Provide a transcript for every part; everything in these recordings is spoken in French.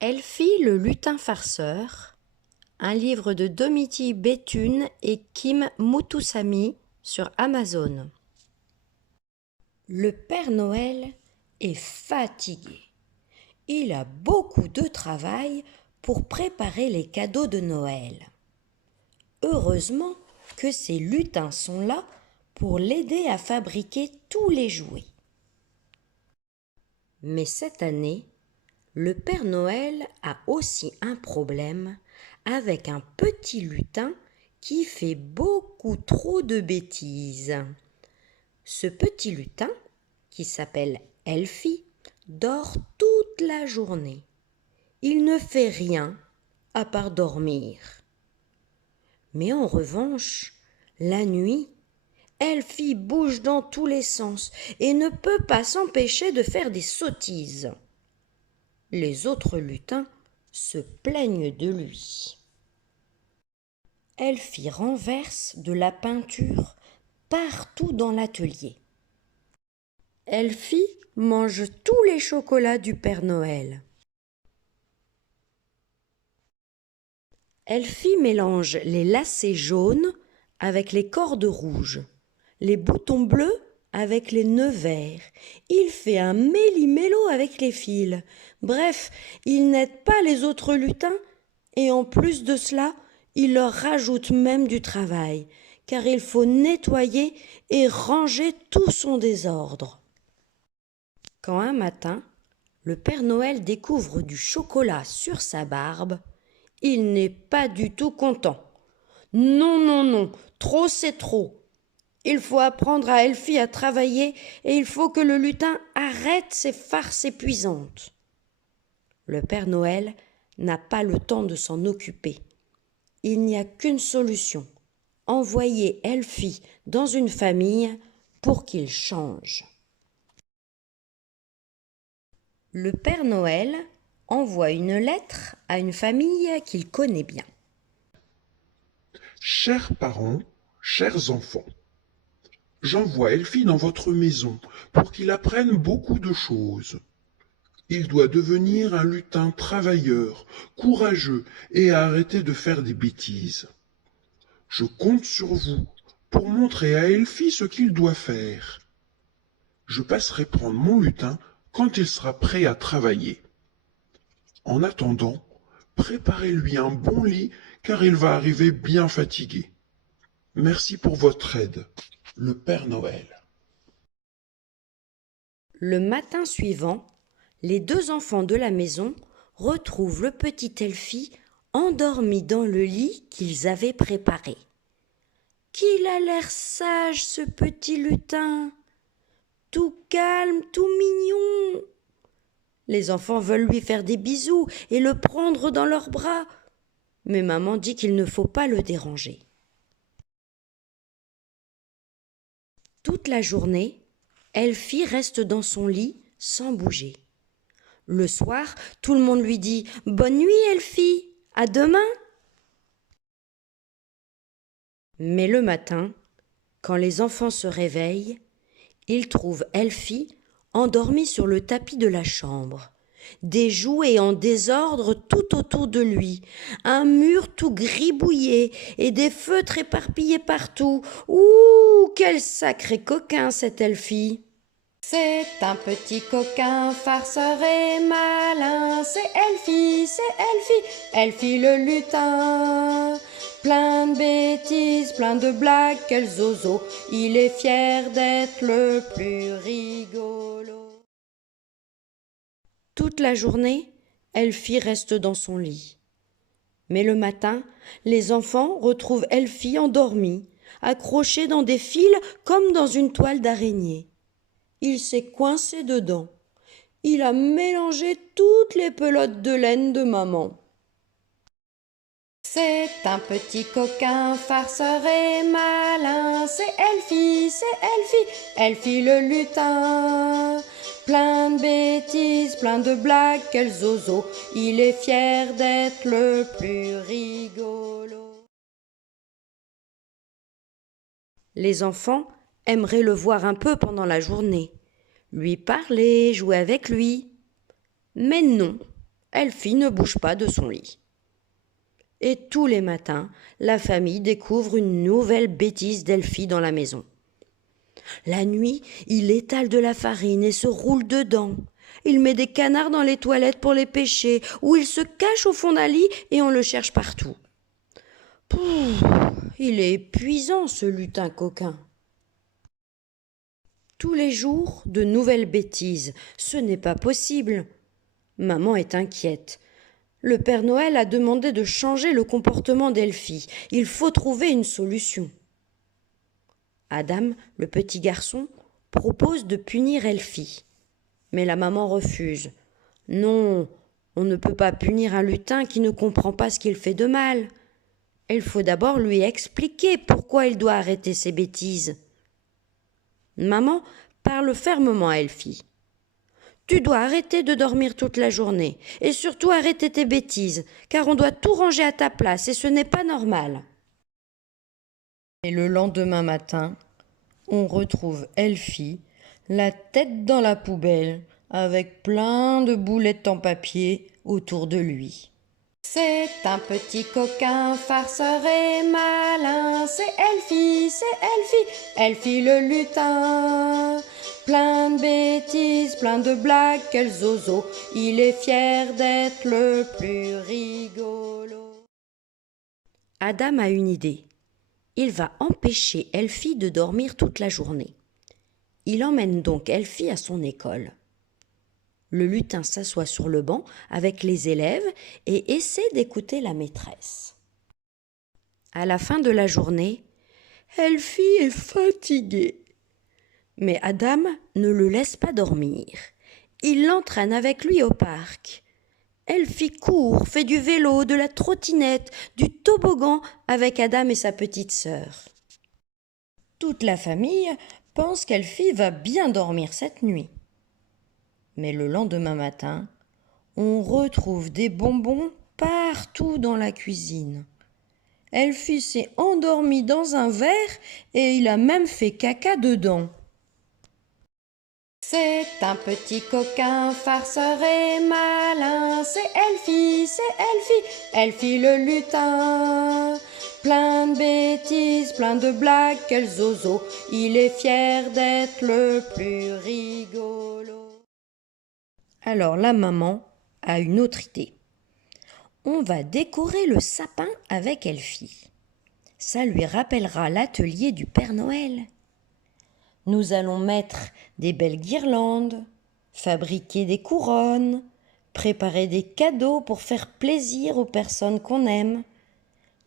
Elfie le lutin farceur, un livre de Domiti Bethune et Kim Muthusamy sur Amazon. Le Père Noël est fatigué. Il a beaucoup de travail pour préparer les cadeaux de Noël. Heureusement que ses lutins sont là pour l'aider à fabriquer tous les jouets. Mais cette année, le Père Noël a aussi un problème avec un petit lutin qui fait beaucoup trop de bêtises. Ce petit lutin, qui s'appelle Elfie, dort toute la journée. Il ne fait rien à part dormir. Mais en revanche, la nuit, Elfie bouge dans tous les sens et ne peut pas s'empêcher de faire des sottises. Les autres lutins se plaignent de lui. Elfie renverse de la peinture partout dans l'atelier. Elfie mange tous les chocolats du Père Noël. Elfie mélange les lacets jaunes avec les cordes rouges, les boutons bleus avec les nœuds verts. Il fait un méli-mélo avec les fils. Bref, il n'aide pas les autres lutins et en plus de cela, il leur rajoute même du travail, car il faut nettoyer et ranger tout son désordre. Quand un matin, le Père Noël découvre du chocolat sur sa barbe, il n'est pas du tout content. Non, non, non, trop c'est trop. Il faut apprendre à Elfie à travailler et il faut que le lutin arrête ses farces épuisantes. Le Père Noël n'a pas le temps de s'en occuper. Il n'y a qu'une solution, envoyer Elfie dans une famille pour qu'il change. Le Père Noël envoie une lettre à une famille qu'il connaît bien. Chers parents, chers enfants, j'envoie Elfie dans votre maison pour qu'il apprenne beaucoup de choses. Il doit devenir un lutin travailleur, courageux et arrêter de faire des bêtises. Je compte sur vous pour montrer à Elfie ce qu'il doit faire. Je passerai prendre mon lutin quand il sera prêt à travailler. En attendant, préparez-lui un bon lit car il va arriver bien fatigué. Merci pour votre aide, le Père Noël. Le matin suivant, les deux enfants de la maison retrouvent le petit Elfie endormi dans le lit qu'ils avaient préparé. Qu'il a l'air sage, ce petit lutin, tout calme, tout mignon. Les enfants veulent lui faire des bisous et le prendre dans leurs bras, mais maman dit qu'il ne faut pas le déranger. Toute la journée, Elfie reste dans son lit sans bouger. Le soir, tout le monde lui dit « Bonne nuit, Elfie, à demain !» Mais le matin, quand les enfants se réveillent, ils trouvent Elfie endormie sur le tapis de la chambre, des jouets en désordre tout autour de lui, un mur tout gribouillé et des feutres éparpillés partout. Ouh, quel sacré coquin cette Elfie! C'est un petit coquin farceur et malin, c'est Elfie, Elfie le lutin. Plein de bêtises, plein de blagues, quel zozo, il est fier d'être le plus rigolo. Toute la journée, Elfie reste dans son lit. Mais le matin, les enfants retrouvent Elfie endormie, accrochée dans des fils comme dans une toile d'araignée. Il s'est coincé dedans. Il a mélangé toutes les pelotes de laine de maman. C'est un petit coquin farceur et malin, c'est Elfie le lutin. Plein de bêtises, plein de blagues, quel zozo, il est fier d'être le plus rigolo. Les enfants aimeraient le voir un peu pendant la journée, lui parler, jouer avec lui. Mais non, Elfie ne bouge pas de son lit. Et tous les matins, la famille découvre une nouvelle bêtise d'Elfie dans la maison. La nuit, il étale de la farine et se roule dedans. Il met des canards dans les toilettes pour les pêcher, ou il se cache au fond d'un lit et on le cherche partout. Pouf, il est épuisant ce lutin coquin. Tous les jours, de nouvelles bêtises. Ce n'est pas possible. Maman est inquiète. Le Père Noël a demandé de changer le comportement d'Elfie. Il faut trouver une solution. Adam, le petit garçon, propose de punir Elfie. Mais la maman refuse. Non, on ne peut pas punir un lutin qui ne comprend pas ce qu'il fait de mal. Il faut d'abord lui expliquer pourquoi il doit arrêter ses bêtises. Maman parle fermement à Elfie. Tu dois arrêter de dormir toute la journée et surtout arrêter tes bêtises, car on doit tout ranger à ta place et ce n'est pas normal. Et le lendemain matin, on retrouve Elfie, la tête dans la poubelle, avec plein de boulettes en papier autour de lui. C'est un petit coquin, farceur et malin, c'est Elfie, Elfie le lutin. Plein de bêtises, plein de blagues, quel zozo, il est fier d'être le plus rigolo. Adam a une idée. Il va empêcher Elfie de dormir toute la journée. Il emmène donc Elfie à son école. Le lutin s'assoit sur le banc avec les élèves et essaie d'écouter la maîtresse. À la fin de la journée, Elfie est fatiguée. Mais Adam ne le laisse pas dormir. Il l'entraîne avec lui au parc. Elfie court, fait du vélo, de la trottinette, du toboggan avec Adam et sa petite sœur. Toute la famille pense qu'Elfie va bien dormir cette nuit. Mais le lendemain matin, on retrouve des bonbons partout dans la cuisine. Elfie s'est endormie dans un verre et il a même fait caca dedans. C'est un petit coquin, farceur et malin, c'est Elfie le lutin. Plein de bêtises, plein de blagues, quel zozo, il est fier d'être le plus rigolo. Alors la maman a une autre idée. On va décorer le sapin avec Elfie. Ça lui rappellera l'atelier du Père Noël. Nous allons mettre des belles guirlandes, fabriquer des couronnes, préparer des cadeaux pour faire plaisir aux personnes qu'on aime.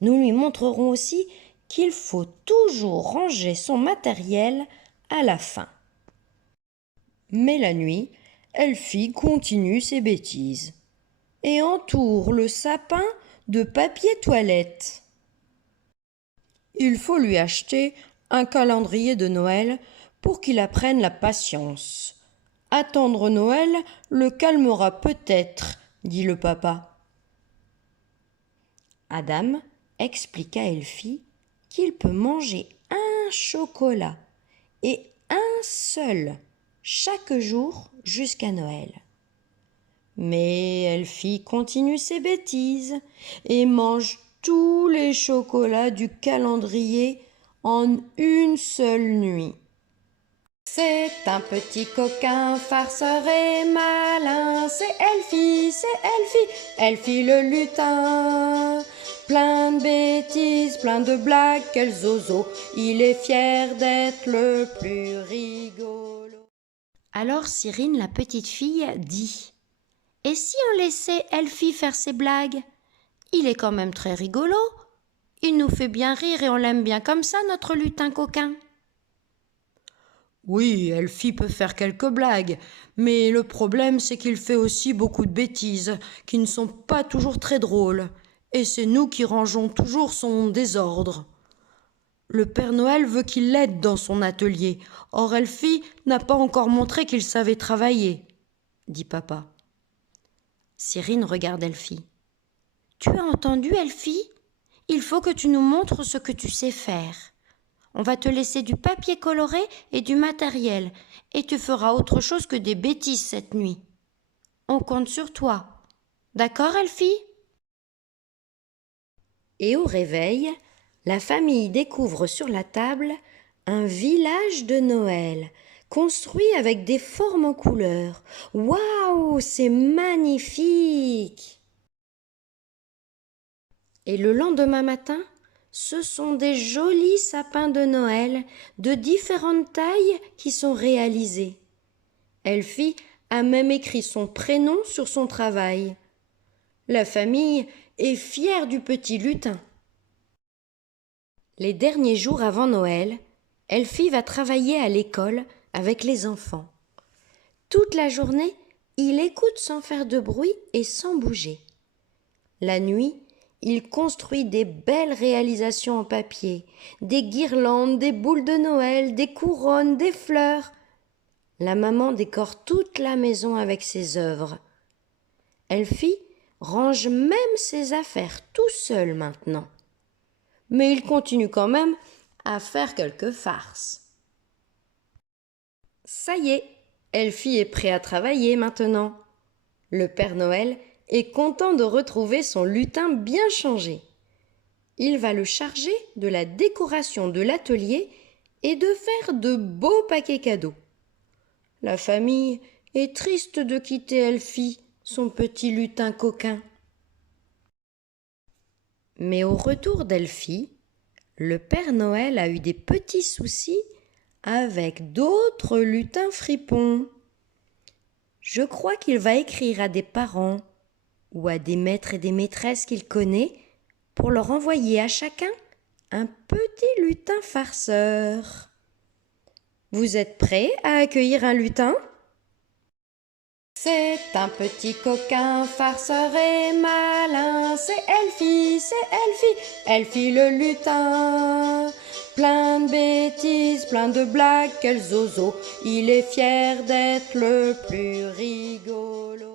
Nous lui montrerons aussi qu'il faut toujours ranger son matériel à la fin. Mais la nuit, Elfie continue ses bêtises et entoure le sapin de papier toilette. Il faut lui acheter un calendrier de Noël pour qu'il apprenne la patience. Attendre Noël le calmera peut-être, dit le papa. Adam explique à Elfie qu'il peut manger un chocolat et un seul chaque jour jusqu'à Noël. Mais Elfie continue ses bêtises et mange tous les chocolats du calendrier en une seule nuit. C'est un petit coquin, farceur et malin, c'est Elfie le lutin. Plein de bêtises, plein de blagues, quel zozo, il est fier d'être le plus rigolo. Alors Cyrine, la petite fille, dit « Et si on laissait Elfie faire ses blagues? Il est quand même très rigolo. Il nous fait bien rire et on l'aime bien comme ça, notre lutin coquin. » Oui, Elfie peut faire quelques blagues, mais le problème c'est qu'il fait aussi beaucoup de bêtises, qui ne sont pas toujours très drôles, et c'est nous qui rangeons toujours son désordre. Le Père Noël veut qu'il l'aide dans son atelier, or Elfie n'a pas encore montré qu'il savait travailler, dit papa. Cyrine regarde Elfie. Tu as entendu, Elfie? Il faut que tu nous montres ce que tu sais faire. On va te laisser du papier coloré et du matériel, et tu feras autre chose que des bêtises cette nuit. On compte sur toi. D'accord, Elfie? Et au réveil, la famille découvre sur la table un village de Noël, construit avec des formes en couleurs. Waouh, c'est magnifique! Et le lendemain matin, ce sont des jolis sapins de Noël de différentes tailles qui sont réalisés. Elfie a même écrit son prénom sur son travail. La famille est fière du petit lutin. Les derniers jours avant Noël, Elfie va travailler à l'école avec les enfants. Toute la journée, il écoute sans faire de bruit et sans bouger. La nuit, il construit des belles réalisations en papier, des guirlandes, des boules de Noël, des couronnes, des fleurs. La maman décore toute la maison avec ses œuvres. Elfie range même ses affaires tout seul maintenant. Mais il continue quand même à faire quelques farces. Ça y est, Elfie est prêt à travailler maintenant. Le Père Noël est content de retrouver son lutin bien changé. Il va le charger de la décoration de l'atelier et de faire de beaux paquets cadeaux. La famille est triste de quitter Elfie, son petit lutin coquin. Mais au retour d'Elfie, le Père Noël a eu des petits soucis avec d'autres lutins fripons. Je crois qu'il va écrire à des parents ou à des maîtres et des maîtresses qu'il connaît pour leur envoyer à chacun un petit lutin farceur. Vous êtes prêts à accueillir un lutin ? C'est un petit coquin farceur et malin, c'est Elfie, Elfie le lutin. Plein de bêtises, plein de blagues, quel zozo, il est fier d'être le plus rigolo.